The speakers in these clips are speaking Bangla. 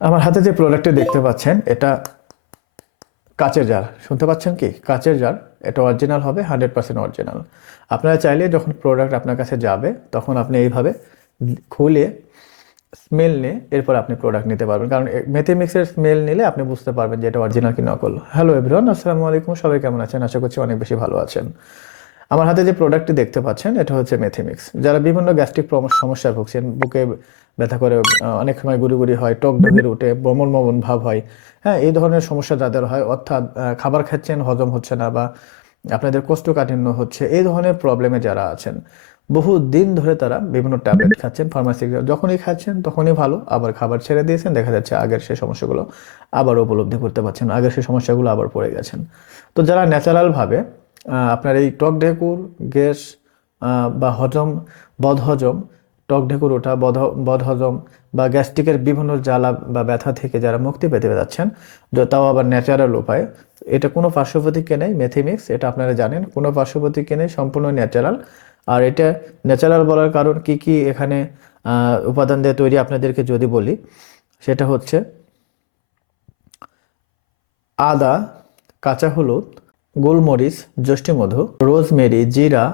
আমার হাতে যে প্রোডাক্টটি দেখতে পাচ্ছেন, এটা কাচের জার। শুনতে পাচ্ছেন কি? কাচের জার। এটা অরিজিনাল হবে হান্ড্রেড পার্সেন্ট অরিজিনাল আপনারা চাইলে যখন প্রোডাক্ট আপনার কাছে যাবে, তখন আপনি এইভাবে খুলে স্মেল নিয়ে এরপর আপনি প্রোডাক্ট নিতে পারবেন। কারণ মেথে মিক্সের স্মেল নিলে আপনি বুঝতে পারবেন যে এটা অরিজিনাল কি নকল। হ্যালো এভরিওয়ান আসসালামু আলাইকুম। সবাই কেমন আছেন? আশা করছি অনেক বেশি ভালো আছেন। আমার হাতে যে প্রোডাক্টটি দেখতে পাচ্ছেন এটা হচ্ছে মেথিমিক্স যারা বিভিন্ন গ্যাস্ট্রিক সমস্যায় ভুগছেন বুকে ব্যথা করে অনেক সময় গুড়ি গুড়ি হয় টক ঢোকের উঠে বমন মমন ভাব হয় হ্যাঁ এই ধরনের সমস্যা যাদের হয় অর্থাৎ খাবার খাচ্ছেন হজম হচ্ছে না বা আপনাদের কোষ্ঠকাঠিন্য হচ্ছে এই ধরনের প্রবলেমে যারা আছেন বহু দিন ধরে তারা বিভিন্ন ট্যাবলেট খাচ্ছেন ফার্মাসি যখনই খাচ্ছেন তখনই ভালো আবার খাবার ছেড়ে দিয়েছেন দেখা যাচ্ছে আগের সেই সমস্যাগুলো আবার উপলব্ধি করতে পারছেন আগের সেই সমস্যাগুলো আবার পড়ে গেছেন। তো যারা ন্যাচারালভাবে আপনার এই টক ঢেকুর, গ্যাস বা হজম, বদহজম, টক ঢেকুর ওঠা, বদ, বদহজম বা গ্যাস্ট্রিকের বিভিন্ন জ্বালা বা ব্যথা থেকে যারা মুক্তি পেতে যাচ্ছেন তাও আবার ন্যাচারাল উপায়ে। এটা কোনো পার্শ্বপ্রতিক্রিয়া নেই, মেথিমিক্স, এটা আপনারা জানেন। কোনো পার্শ্বপ্রতিক্রিয়া নেই, সম্পূর্ণ ন্যাচারাল। আর এটা ন্যাচারাল বলার কারণ কি কি এখানে উপাদান দিয়ে তৈরি আপনাদেরকে যদি বলি, সেটা হচ্ছে আদা, কাঁচা হলুদ গোলমরিচ, যষ্টিমধু, রোজমেরি, জিরা,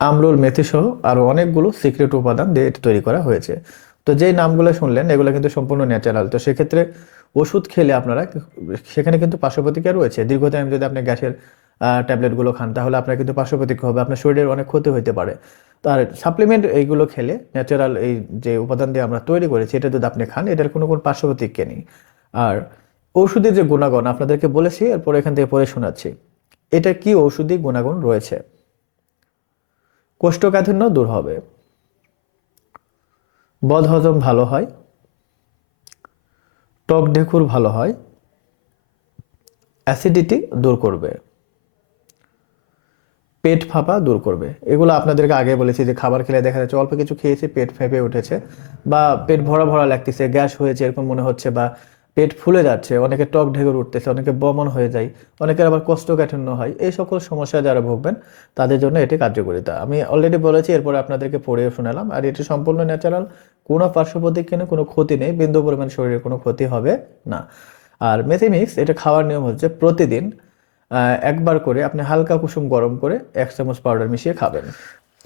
আমরুল মেথি সহ আরও অনেকগুলো সিক্রেট উপাদান দিয়ে এটি তৈরি করা হয়েছে। তো যেই নামগুলো শুনলেন, এগুলো কিন্তু সম্পূর্ণ ন্যাচারাল তো সেক্ষেত্রে ওষুধ খেলে আপনারা সেখানে কিন্তু পার্শ্বপ্রতিক্রিয়া রয়েছে। দীর্ঘদিন যদি আপনি গ্যাসের ট্যাবলেটগুলো খান, তাহলে আপনার কিন্তু পার্শ্বপ্রতিক্রিয়া হবে, আপনার শরীরের অনেক ক্ষতি হতে পারে। তার সাপ্লিমেন্ট এইগুলো খেলে ন্যাচারাল এই যে উপাদান দিয়ে আমরা তৈরি করেছি, এটা যদি আপনি খান, এটার কোনো কোনো পার্শ্বপ্রতিক্রিয়া নেই। আর ঔষধের যে গুণাগুণ, আপনাদেরকে বলেছি, এরপর এখান থেকে পড়ে শোনাচ্ছি। এটা কি ঔষধি গুণাগুণ রয়েছে? কোষ্ঠকাঠিন্য দূর হবে। বদহজম ভালো হয়। টক ঢেকুর ভালো হয়। অ্যাসিডিটি দূর করবে। পেট ফাঁপা দূর করবে। এগুলো আপনাদেরকে আগে বলেছি যে খাবার খেলে দেখা যাচ্ছে অল্প কিছু খেয়েছে, পেট ফেঁপে উঠেছে বা পেট ভরা ভরা লাগতেছে, গ্যাস হয়েছে, এরকম মনে হচ্ছে বা পেট ফুলে যাচ্ছে, অনেকে টক ঢেকুর উঠতেছে, অনেকে বমন হয়ে যায়, অনেকের আবার কোষ্ঠকাঠিন্য হয়, এই সকল সমস্যা যারা ভুগবেন, তাদের জন্য এটি কার্যকরিতা। আমি অলরেডি বলেছি, এরপরে আপনাদেরকে পড়ে শোনালাম, আর এটি সম্পূর্ণ ন্যাচারাল কোনো পার্শ্বপ্রতিক্রিয়া নেই কোনো ক্ষতি নেই, বিন্দু পরিমাণ শরীরের কোনো ক্ষতি হবে না। আর মেথিমিক্স এটা খাওয়ার নিয়ম হচ্ছে প্রতিদিন একবার করে আপনি হালকা কুসুম গরম করে এক চামচ পাউডার মিশিয়ে খাবেন।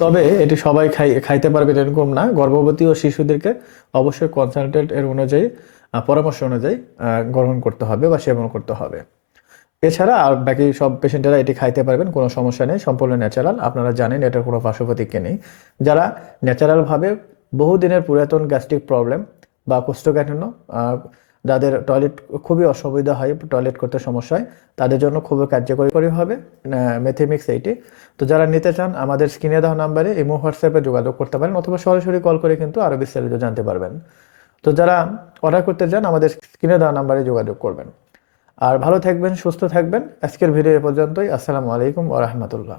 তবে এটি সবাই খাই, খাইতে পারবে এরকম না। গর্ভবতী ও শিশুদেরকে অবশ্যই কনসালটেন্ট এর অনুযায়ী পরামর্শ অনুযায়ী গ্রহণ করতে হবে বা সেবন করতে হবে। এছাড়া আর বাকি সব পেশেন্টেরা এটি খাইতে পারবেন, কোনো সমস্যা নেই, সম্পূর্ণ ন্যাচারাল আপনারা জানেন এটার কোনো পার্শ্বপ্রতিক্রিয়া নেই। যারা ন্যাচারালভাবে বহুদিনের পুরাতন গ্যাস্ট্রিক প্রবলেম বা কোষ্ঠকাঠিন্য যাদের টয়লেট খুবই অসুবিধা হয় টয়লেট করতে সমস্যা হয়, তাদের জন্য খুবই কার্যকরী হবে মেথেমিক্স এইটি। তো যারা নিতে চান, আমাদের স্ক্রিনে দেওয়া নাম্বারে ইমো, হোয়াটসঅ্যাপে যোগাযোগ করতে পারেন অথবা সরাসরি কল করে কিন্তু আরও বিস্তারিত জানতে পারবেন। তো যারা অর্ডার করতে চান, আমাদের স্ক্রিনে দেওয়া নাম্বারে যোগাযোগ করবেন। আর ভালো থাকবেন, সুস্থ থাকবেন। আজকের ভিডিও এ পর্যন্তই। আসসালামু আলাইকুম ওরহমতুল্লাহ